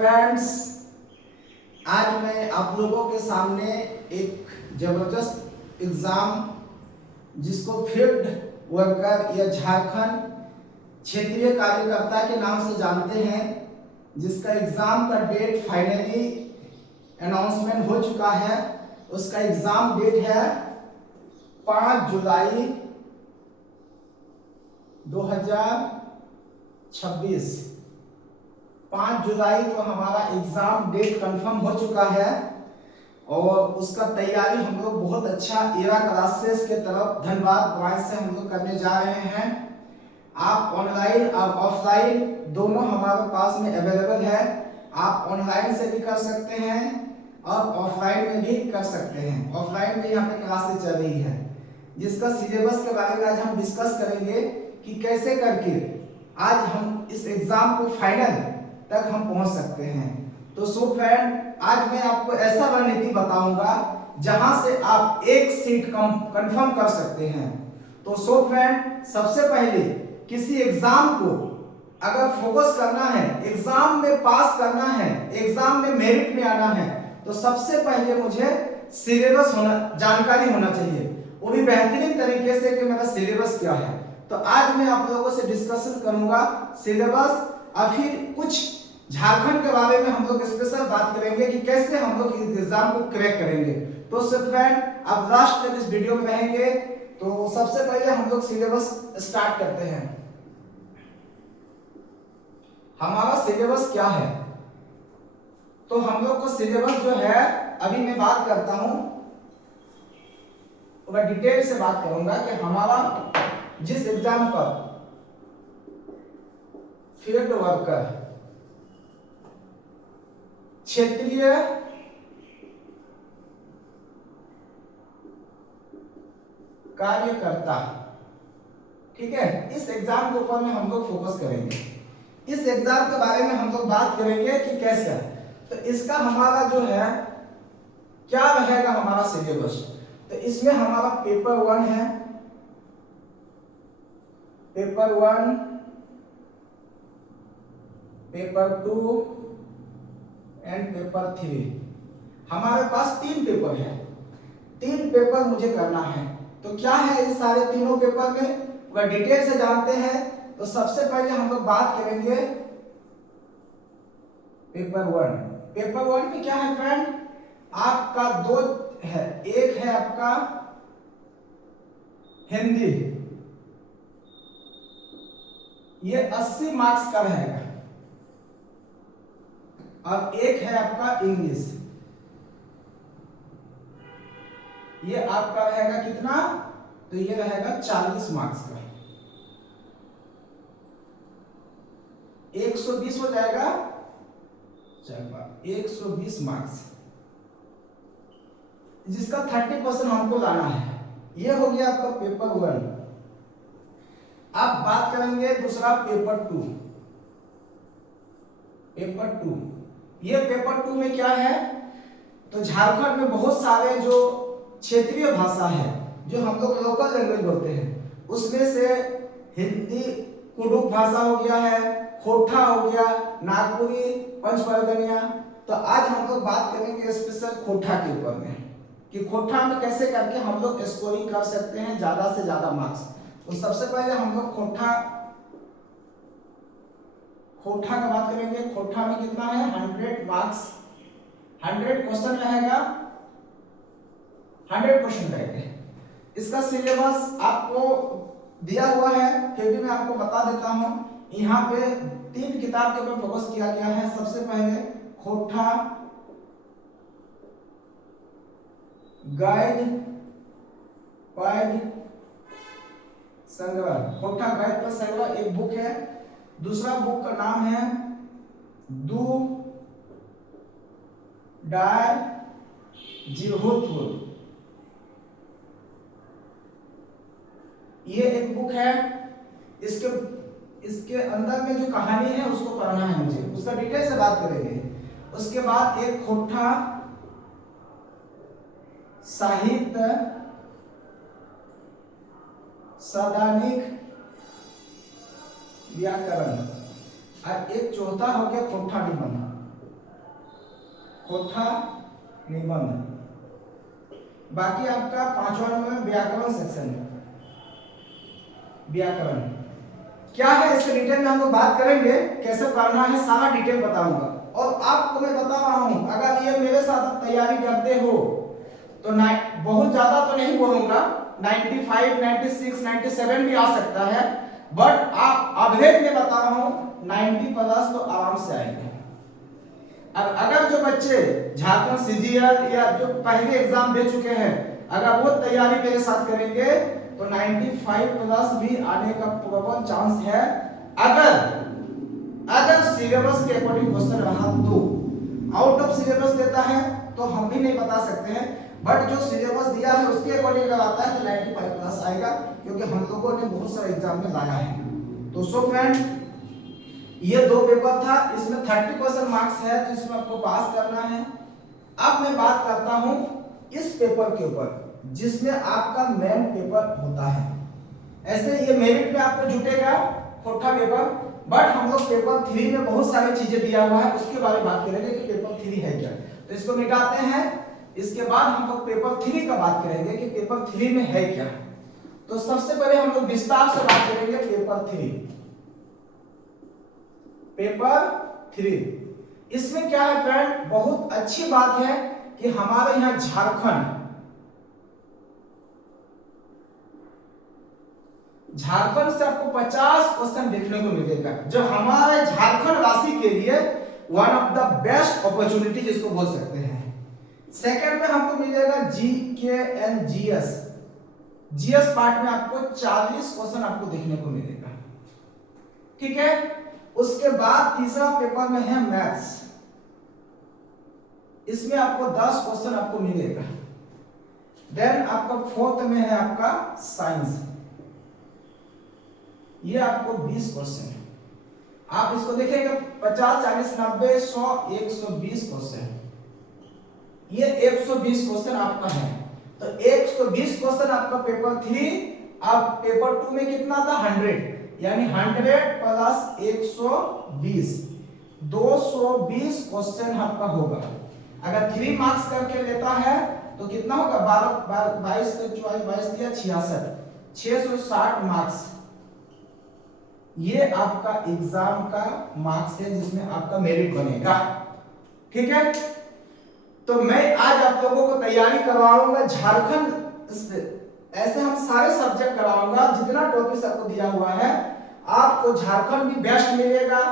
Friends, आज मैं आप लोगों के सामने एक जबरदस्त एग्जाम जिसको फील्ड वर्कर या झारखंड क्षेत्रीय कार्यकर्ता के नाम से जानते हैं, जिसका एग्जाम का डेट फाइनली अनाउंसमेंट हो चुका है। उसका एग्जाम डेट है 5 जुलाई 2026। 5 जुलाई को हमारा एग्जाम डेट कंफर्म हो चुका है और उसका तैयारी हम लोग बहुत अच्छा एरा क्लासेस के तरफ धनबाद ब्रांच से हम लोग करने जा रहे हैं। आप ऑनलाइन और ऑफलाइन दोनों हमारे पास में अवेलेबल है। आप ऑनलाइन से भी कर सकते हैं और ऑफलाइन में भी कर सकते हैं। ऑफलाइन में यहाँ पे क्लासेस चल रही है, जिसका सिलेबस के बारे में आज हम डिस्कस करेंगे कि कैसे करके आज हम इस एग्जाम को फाइनल तक हम पहुंच सकते हैं। तो सो फ्रेंड, आज मैं आपको ऐसा रणनीति बताऊंगा जहां से आप एक सीट कंफर्म कर सकते हैं। तो सो फ्रेंड, सबसे पहले किसी एग्जाम को अगर फोकस करना है, एग्जाम में पास करना है, एग्जाम में मेरिट में आना है, तो सबसे पहले मुझे सिलेबस जानकारी होना चाहिए, वो भी बेहतरीन तरीके से कि मेरा सिलेबस क्या है। तो आज मैं आप लोगों से डिस्कशन करूंगा सिलेबस और फिर कुछ झारखंड के बारे में हम लोग स्पेशल बात करेंगे कि कैसे हम लोग इस एग्जाम को क्रैक करेंगे। तो फ्रेंड, आप लास्ट तक इस वीडियो में रहेंगे। तो सबसे पहले हम लोग सिलेबस स्टार्ट करते हैं। हमारा सिलेबस क्या है? तो हम लोग को सिलेबस जो है, अभी मैं बात करता हूं, मैं डिटेल से बात करूंगा कि हमारा जिस एग्जाम पर फील्ड वर्कर क्षेत्रीय कार्यकर्ता, ठीक है, इस एग्जाम के ऊपर में हम लोग फोकस करेंगे। इस एग्जाम के बारे में हम लोग बात करेंगे कि कैसे। तो इसका हमारा जो है क्या रहेगा हमारा सिलेबस। तो इसमें हमारा पेपर 1 है, पेपर 1, पेपर 2 एंड पेपर 3। हमारे पास 3 पेपर है। 3 पेपर मुझे करना है। तो क्या है इस सारे तीनों पेपर में, वह डिटेल से जानते हैं। तो सबसे पहले हम लोग बात करेंगे पेपर 1। पेपर 1 में क्या है फ्रेंड, आपका 2 है। एक है आपका हिंदी, ये 80 मार्क्स का रहेगा, और एक है आपका इंग्लिश, ये आपका रहेगा कितना, तो ये रहेगा 40 मार्क्स का। 120 हो जाएगा, चलो 120 मार्क्स, जिसका 30% हमको लाना है। ये हो गया आपका पेपर 1। अब बात करेंगे दूसरा पेपर 2। पेपर 2, ये पेपर 2 में क्या है, तो झारखंड में बहुत सारे जो क्षेत्रीय भाषा है, जो हम लोग लोकल लैंग्वेज बोलते हैं, उसमें से हिंदी कुडुख भाषा हो गया है, खोटा हो गया, नागपुरी, पंचपरगनिया। तो आज हम लोग बात करेंगे स्पेशल खोटा के ऊपर में कि खोटा में कैसे करके हम लोग स्कोरिंग कर सकते हैं ज्यादा से ज्यादा मार्क्स। तो सबसे पहले हम लोग खोटा का बात करेंगे। खोटा में कितना है, 100 मार्क्स, 100 क्वेश्चन रहेगा, 100 क्वेश्चन रहेंगे। इसका सिलेबस आपको दिया हुआ है, फिर भी मैं आपको बता देता हूं। यहाँ पे 3 किताब के ऊपर फोकस किया गया है। सबसे पहले खोटा गाइड पैड संग्रह, खोटा गाइड पर संग्रह एक बुक है। दूसरा बुक का नाम है दू डार जिहुतुल, ये एक बुक है। इसके अंदर में जो कहानी है उसको पढ़ना है मुझे, उसका डिटेल से बात करेंगे। उसके बाद एक खोटा साहित्य सदानिक व्याकरण, और एक चौथा हो गया खोटा निबंध। कोठा निबंध। बाकी आपका 5वां नंबर में व्याकरण सेक्शन, व्याकरण क्या है इसके डिटेल में हम लोग बात करेंगे, कैसे पढ़ना है सारा डिटेल बताऊंगा। और आपको मैं बता रहा हूं, अगर ये मेरे साथ आप तैयारी करते हो तो बहुत ज्यादा तो नहीं बोलूंगा, 95, 96, 97 भी आ सकता है, बट आप एवरेज में बता रहा हूं 90 प्लस तो आराम से आएंगे। अब अगर जो बच्चे झारखंड सीजीएल या जो पहले एग्जाम दे चुके हैं, अगर वो तैयारी मेरे साथ करेंगे तो 95 प्लस भी आने का प्रबल चांस है, अगर सिलेबस के अकॉर्डिंग क्वेश्चन रहा तो। आउट ऑफ सिलेबस देता है तो हम भी नहीं बता सकते हैं, बट जो सिलेबस दिया है उसके अकॉर्डिंग अगर आता है तो 95 प्लस आएगा, क्योंकि हम लोगों ने बहुत सारे एग्जाम में लाया है। तो सो फ्रेंड, ये 2 पेपर था, इसमें 30% मार्क्स है, तो इसमें आपको पास करना है। अब मैं बात करता हूं इस पेपर के ऊपर, जिसमें आपका मेन पेपर होता है। ऐसे ये मेरिट में आपको जुटेगा कोठा पेपर, बट हम लोग पेपर 3 में बहुत सारी चीजें दिया हुआ है, उसके बारे में बात करेंगे कि पेपर 3 है क्या। तो इसको मिटाते हैं, इसके बाद हम लोग पेपर 3 का बात करेंगे कि पेपर 3 में है क्या। तो सबसे पहले हम लोग विस्तार से बात करेंगे पेपर 3। पेपर 3 इसमें क्या है फ्रेंड, बहुत अच्छी बात है कि हमारे यहाँ झारखंड से आपको 50 क्वेश्चन देखने को मिलेगा, जो हमारे झारखंड वासी के लिए one of the best opportunity जिसको बोल सकते हैं। सेकंड में हमको मिलेगा GK and GS. GS part में आपको 40 क्वेश्चन आपको देखने को मिलेगा, ठीक है। उसके बाद तीसरा पेपर में है मैथ्स, इसमें आपको 10 क्वेश्चन आपको मिलेगा। देन आपका फोर्थ में है आपका साइंस, ये आपको 20 क्वेश्चन है। आप इसको देखेंगे 50, 40, 90, 100, 120 क्वेश्चन, ये 120 क्वेश्चन आपका है। तो 120 क्वेश्चन आपका पेपर 3। अब पेपर 2 में कितना था, 100, यानी 100 प्लस 120, 220 क्वेश्चन आपका होगा। अगर 3 मार्क्स करके लेता है तो कितना होगा, 22 दिया 66, 660 मार्क्स। ये आपका एग्जाम का मार्क्स है, जिसमें आपका मेरिट बनेगा, ठीक है। तो मैं आज आप लोगों को तैयारी करवाऊंगा झारखंड से, ऐसे हम सारे सब्जेक्ट कराऊंगा, जितना टॉपिक आपको दिया हुआ है आपको झारखंड भी बेस्ट मिलेगा,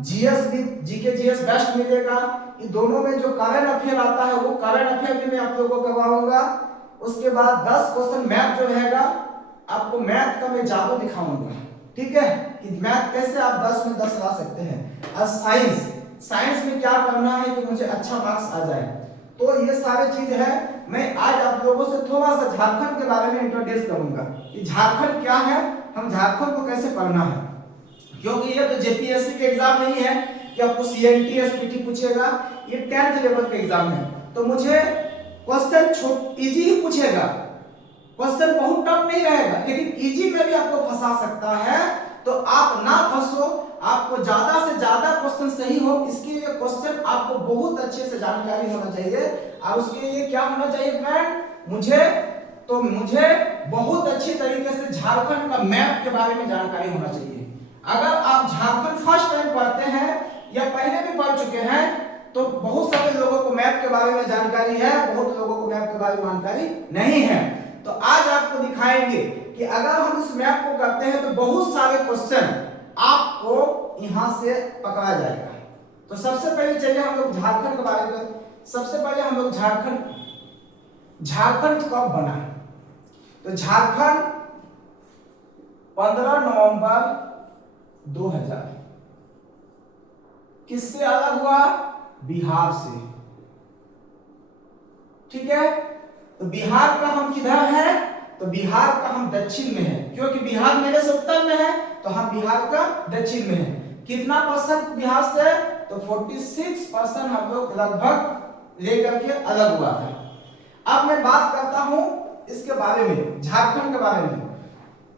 जीएस भी, जीके जीएस बेस्ट मिलेगा। ये दोनों में जो करंट अफेयर आता है वो करंट अफेयर भी मैं आप लोगों को करवाऊंगा। उसके बाद 10 क्वेश्चन मैथ जो रहेगा, आपको मैथ का मैं जादू दिखाऊंगा, ठीक है, कि मैथ कैसे आप 10 में 10 ला सकते हैं। और साइंस में क्या करना है कि मुझे अच्छा मार्क्स आ जाए। तो ये सारे चीज है, मैं आज आप लोगों से थोड़ा सा झारखंड के बारे में इंट्रोड्यूस करूंगा कि झारखंड क्या है, हम झारखंड को कैसे पढ़ना है। क्योंकि ये तो जेपीएससी के एग्जाम नहीं है कि आपको सीएनटी एसपीटी पूछेगा, ये 10th लेवल के एग्जाम है। तो मुझे क्वेश्चन इजी ही पूछेगा, क्वेश्चन बहुत टफ नहीं रहेगा, लेकिन इजी में भी आपको फंसा सकता है। तो आप ना फंसो, आपको ज्यादा से ज्यादा क्वेश्चन सही हो, इसके लिए क्वेश्चन आपको बहुत अच्छे से जानकारी होना चाहिए। और उसके लिए क्या होना चाहिए फ्रेंड, मुझे बहुत अच्छी तरीके से झारखंड का मैप के बारे में जानकारी होना चाहिए। अगर आप झारखंड फर्स्ट टाइम पढ़ते हैं या पहले भी पढ़ चुके हैं, तो बहुत सारे लोगों को मैप के बारे में जानकारी है, बहुत लोगों को मैप के बारे में जानकारी नहीं है। तो आज आपको दिखाएंगे कि अगर हम इस मैप को करते हैं तो बहुत सारे क्वेश्चन आपको यहां से पकड़ा जाएगा। तो सबसे पहले चलिए हम लोग झारखंड के बारे में, सबसे पहले हम लोग झारखंड कब बना। तो झारखंड 15 नवंबर 2000 किससे अलग हुआ, बिहार से, ठीक है। तो बिहार का हम किधर है, तो बिहार का हम दक्षिण में है, क्योंकि बिहार मेरे से उत्तर में है, तो हम बिहार का दक्षिण में है। कितना परसेंट बिहार से, तो 46% हम लोग लगभग लेकर के अलग हुआ था। अब मैं बात करता हूं इसके बारे में, झारखंड के बारे में।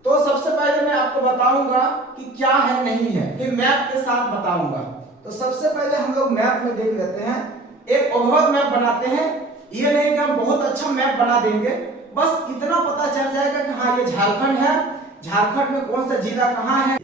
तो सबसे पहले मैं आपको बताऊंगा कि क्या है नहीं है, फिर मैप के साथ बताऊंगा। तो सबसे पहले हम लोग मैप में देख लेते हैं। एक ओवरऑल मैप बनाते हैं। ये नहीं कि हम बहुत अच्छा मैप बना देंगे, बस इतना पता चल जाएगा कि हाँ ये झारखंड है, झारखंड में कौन सा जिला कहाँ है।